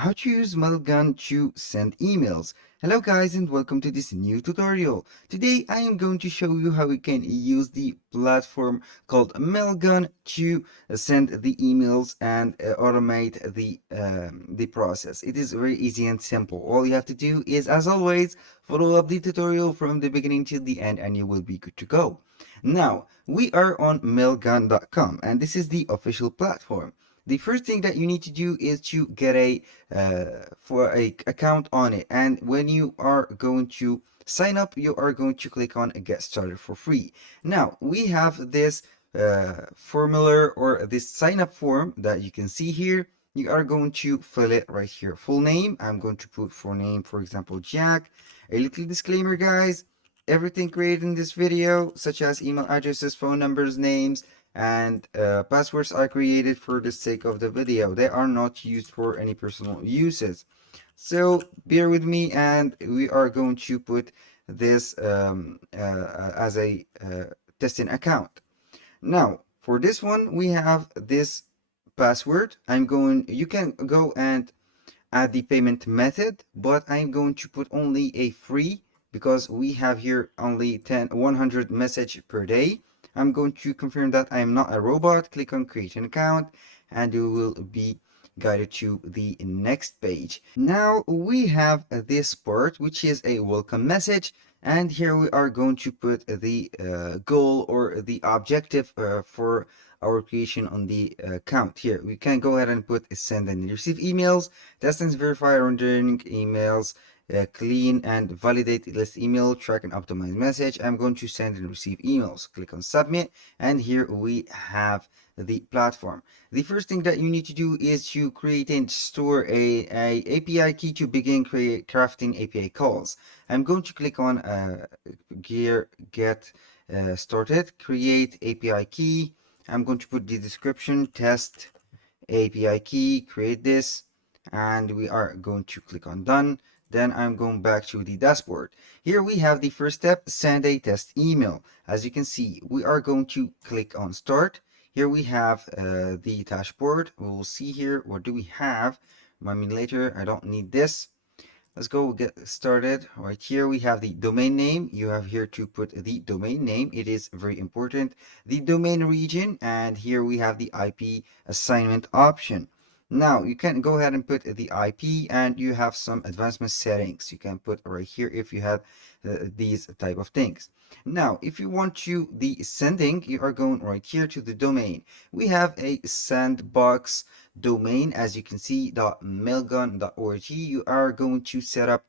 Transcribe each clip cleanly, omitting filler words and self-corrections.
how to use Mailgun to send emails. Hello guys and welcome to this new tutorial. Today I am going to show you how we can use the platform called Mailgun to send the emails and automate the process. It is very easy and simple. All you have to do is, as always, follow up the tutorial from the beginning till the end and you will be good to go. Now, we are on mailgun.com and this is the official platform. The first thing that you need to do is to get a for a account on it, and when you are going to sign up you are going to click on get started for free. Now we have this formula or this sign up form that you can see here. You are going to fill it right here. Full name, I'm going to put full name, for example, Jack. A little disclaimer, guys: everything created in this video, such as email addresses, phone numbers, names, and passwords, are created for the sake of the video. They are not used for any personal uses. So bear with me, and we are going to put this as a testing account. Now for this one we have this password. You can go and add the payment method, but I'm going to put only a free because we have here only 100 message per day. I'm going to confirm that I am not a robot. Click on create an account and you will be guided to the next page. Now we have this part, which is a welcome message, and here we are going to put the goal or the objective for our creation on the account. Here we can go ahead and put send and receive emails, test and verify rendering emails, clean and validate list email, track and optimize message. I'm going to send and receive emails. Click on submit, and here we have the platform. The first thing that you need to do is to create and store a API key to begin crafting API calls. I'm going to click on get started, create API key. I'm going to put the description test API key, create this, and we are going to click on done. Then I'm going back to the dashboard. Here we have the first step, send a test email. As you can see, we are going to click on start. Here we have the dashboard. We will see here, what do we have? I mean, later, I don't need this. Let's go get started. Right here we have the domain name. You have here to put the domain name. It is very important. The domain region, and here we have the IP assignment option. Now you can go ahead and put the IP, and you have some advancement settings you can put right here if you have these type of things. Now if you want to the sending, you are going right here to the domain. We have a sandbox domain, as you can see, .mailgun.org. You are going to set up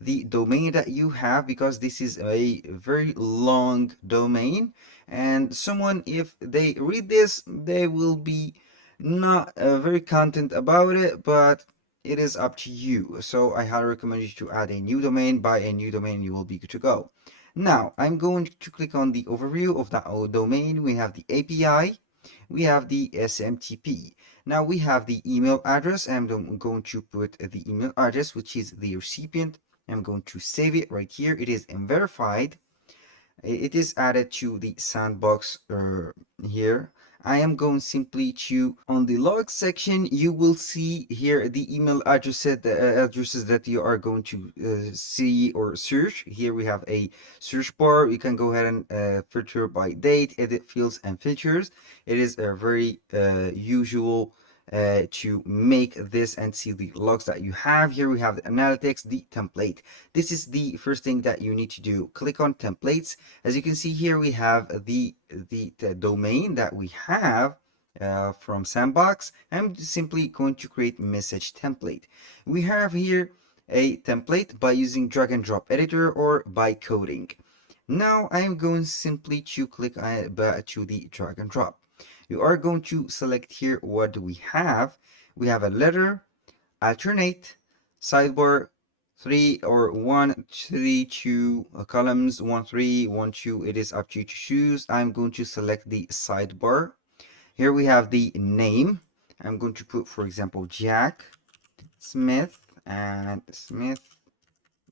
the domain that you have, because this is a very long domain, and someone, if they read this, they will be not very content about it, but it is up to you. So I highly recommend you to add a new domain, buy a new domain, you will be good to go. Now I'm going to click on the overview of that domain. We have the API, we have the SMTP. Now we have the email address. I'm going to put the email address, which is the recipient. I'm going to save it right here. It is verified. It is added to the sandbox here. I am going simply to, on the log section, you will see here the email addresses that you are going to see or search. Here we have a search bar. You can go ahead and filter by date, edit fields and filters. It is a very usual to make this and see the logs that you have. Here we have the analytics, the template. This is the first thing that you need to do. Click on templates. As you can see here, we have the domain that we have from Sandbox. I'm simply going to create message template. We have here a template by using drag and drop editor or by coding. Now I'm going simply to click to the drag and drop. You are going to select here, what do we have? We have a letter, alternate, sidebar, 3 or 1 3 2 columns, 1 3 1 2. It is up to you to choose. I'm going to select the sidebar. Here we have the name. I'm going to put, for example, Jack Smith, and Smith,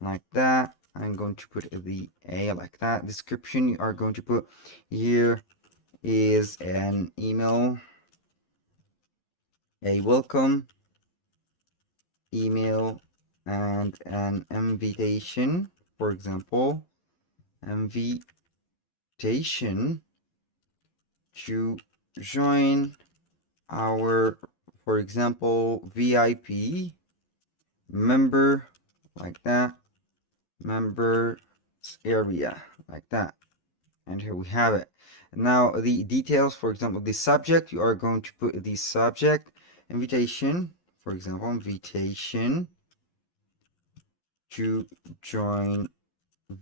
like that. I'm going to put the A like that. Description, you are going to put, here is an email, a welcome email and an invitation, for example, invitation to join our, for example, VIP member, like that, members area, like that. And here we have it. Now the details, for example, the subject, you are going to put the subject, invitation, for example, invitation to join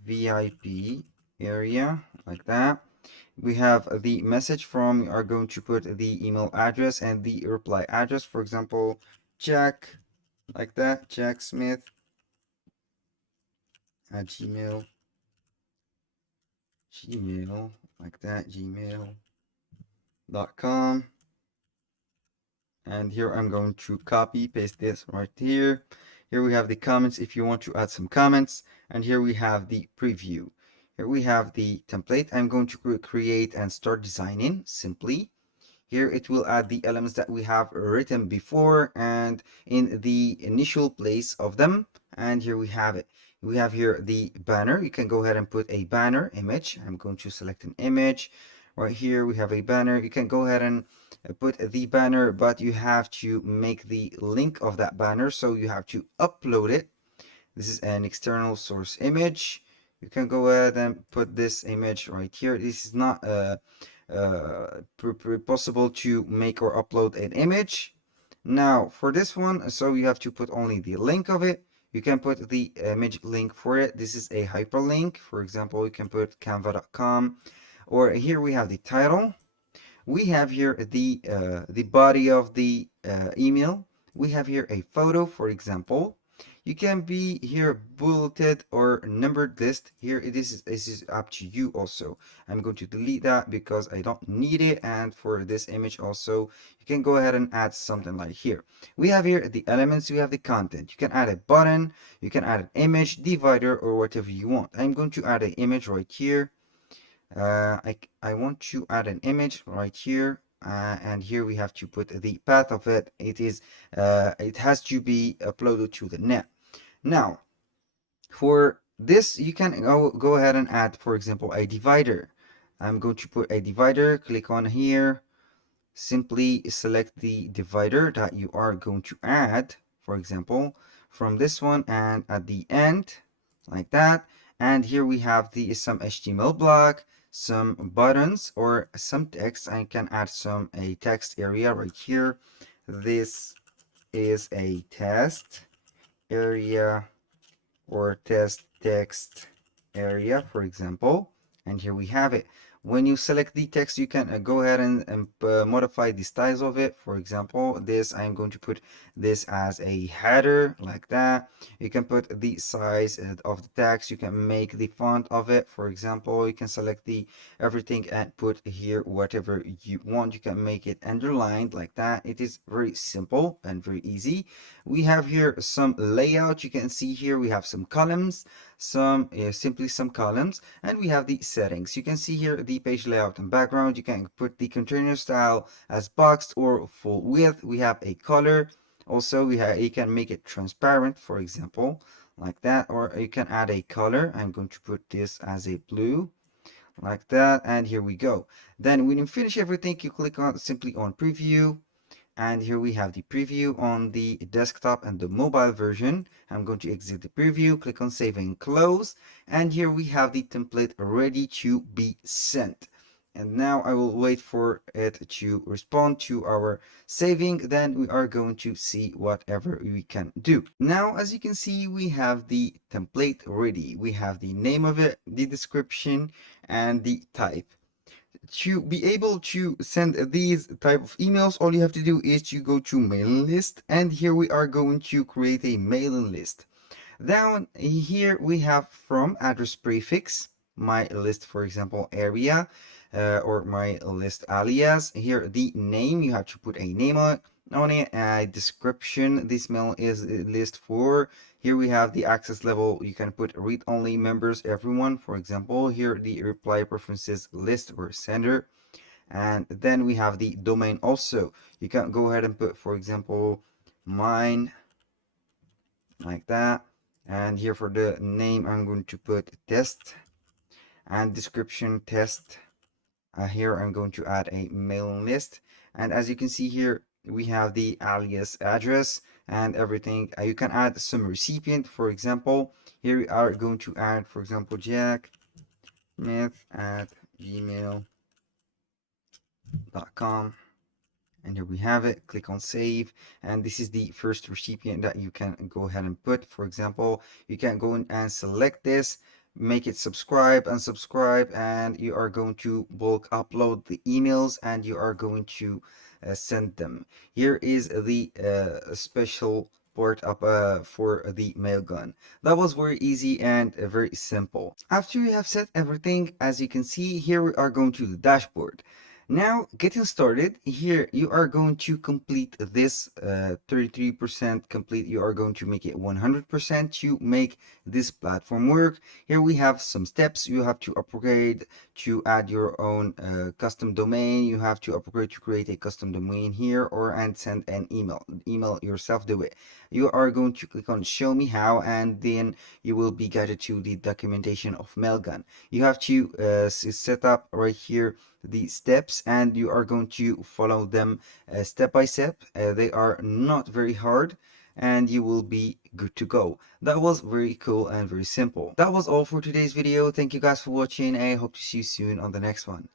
VIP area, like that. We have the message from, you are going to put the email address and the reply address, for example, Jack, like that, Jack Smith at gmail, like that, gmail.com. And here I'm going to copy paste this right here. Here we have the comments if you want to add some comments, and here we have the preview. Here we have the template. I'm going to create and start designing simply. Here it will add the elements that we have written before and in the initial place of them. And here we have it. We have here the banner. You can go ahead and put a banner image. I'm going to select an image. Right here we have a banner. You can go ahead and put the banner, but you have to make the link of that banner. So you have to upload it. This is an external source image. You can go ahead and put this image right here. This is not possible to make or upload an image. Now for this one, so you have to put only the link of it. You can put the image link for it. This is a hyperlink. For example, you can put canva.com, or here we have the title. We have here the body of the email. We have here a photo, for example. You can be here bulleted or numbered list. Here this is up to you also. I'm going to delete that because I don't need it. And for this image also, you can go ahead and add something like here. We have here the elements, we have the content. You can add a button, you can add an image, divider, or whatever you want. I'm going to add an image right here. I want to add an image right here, and here we have to put the path of it. It has to be uploaded to the net. Now, for this, you can go ahead and add, for example, a divider. I'm going to put a divider, click on here, simply select the divider that you are going to add, for example, from this one and at the end, like that. And here we have some HTML block, some buttons or some text. I can add a text area right here. This is a test area or test text area, for example. And here we have it. When you select the text, you can go ahead and modify the styles of it. For example, this, I'm going to put this as a header like that. You can put the size of the text. You can make the font of it. For example, you can select the everything and put here whatever you want. You can make it underlined like that. It is very simple and very easy. We have here some layout. You can see here we have some columns, simply some columns, and we have the settings. You can see here the page layout and background. You can put the container style as boxed or full width. We have a color. Also, you can make it transparent, for example, like that, or you can add a color. I'm going to put this as a blue, like that, and here we go. Then when you finish everything, you click on simply on preview. And here we have the preview on the desktop and the mobile version. I'm going to exit the preview, click on save and close. And here we have the template ready to be sent. And now I will wait for it to respond to our saving. Then we are going to see whatever we can do. Now, as you can see, we have the template ready. We have the name of it, the description, and the type. To be able to send these type of emails, all you have to do is to go to mailing list, and here we are going to create a mailing list. Down here we have from address prefix, my list, for example, area, or my list alias. Here the name, you have to put a name on it, a description. This mail is a list for. Here we have the access level. You can put read only members, everyone, for example. Here the reply preferences list or sender. And then we have the domain also. You can go ahead and put, for example, mine like that. And here for the name, I'm going to put test, and description test. Here I'm going to add a mailing list, and as you can see here, we have the alias address and everything. You can add some recipient, for example. Here we are going to add, for example, jackmith@gmail.com. And here we have it. Click on save, and this is the first recipient that you can go ahead and put. For example, you can go in and select this, make it subscribe, unsubscribe, and you are going to bulk upload the emails, and you are going to send them. Here is the special port up for the Mailgun. That was very easy and very simple. After you have set everything, as you can see here, we are going to the dashboard. Now, getting started, here you are going to complete this 33% complete. You are going to make it 100% to make this platform work. Here we have some steps. You have to upgrade to add your own custom domain. You have to upgrade to create a custom domain here, or and send an email. Email yourself, do it. You are going to click on show me how, and then you will be guided to the documentation of Mailgun. You have to set up right here the steps, and you are going to follow them step by step. They are not very hard, and you will be good to go. That was very cool and very simple. That was all for today's video. Thank you guys for watching, and I hope to see you soon on the next one.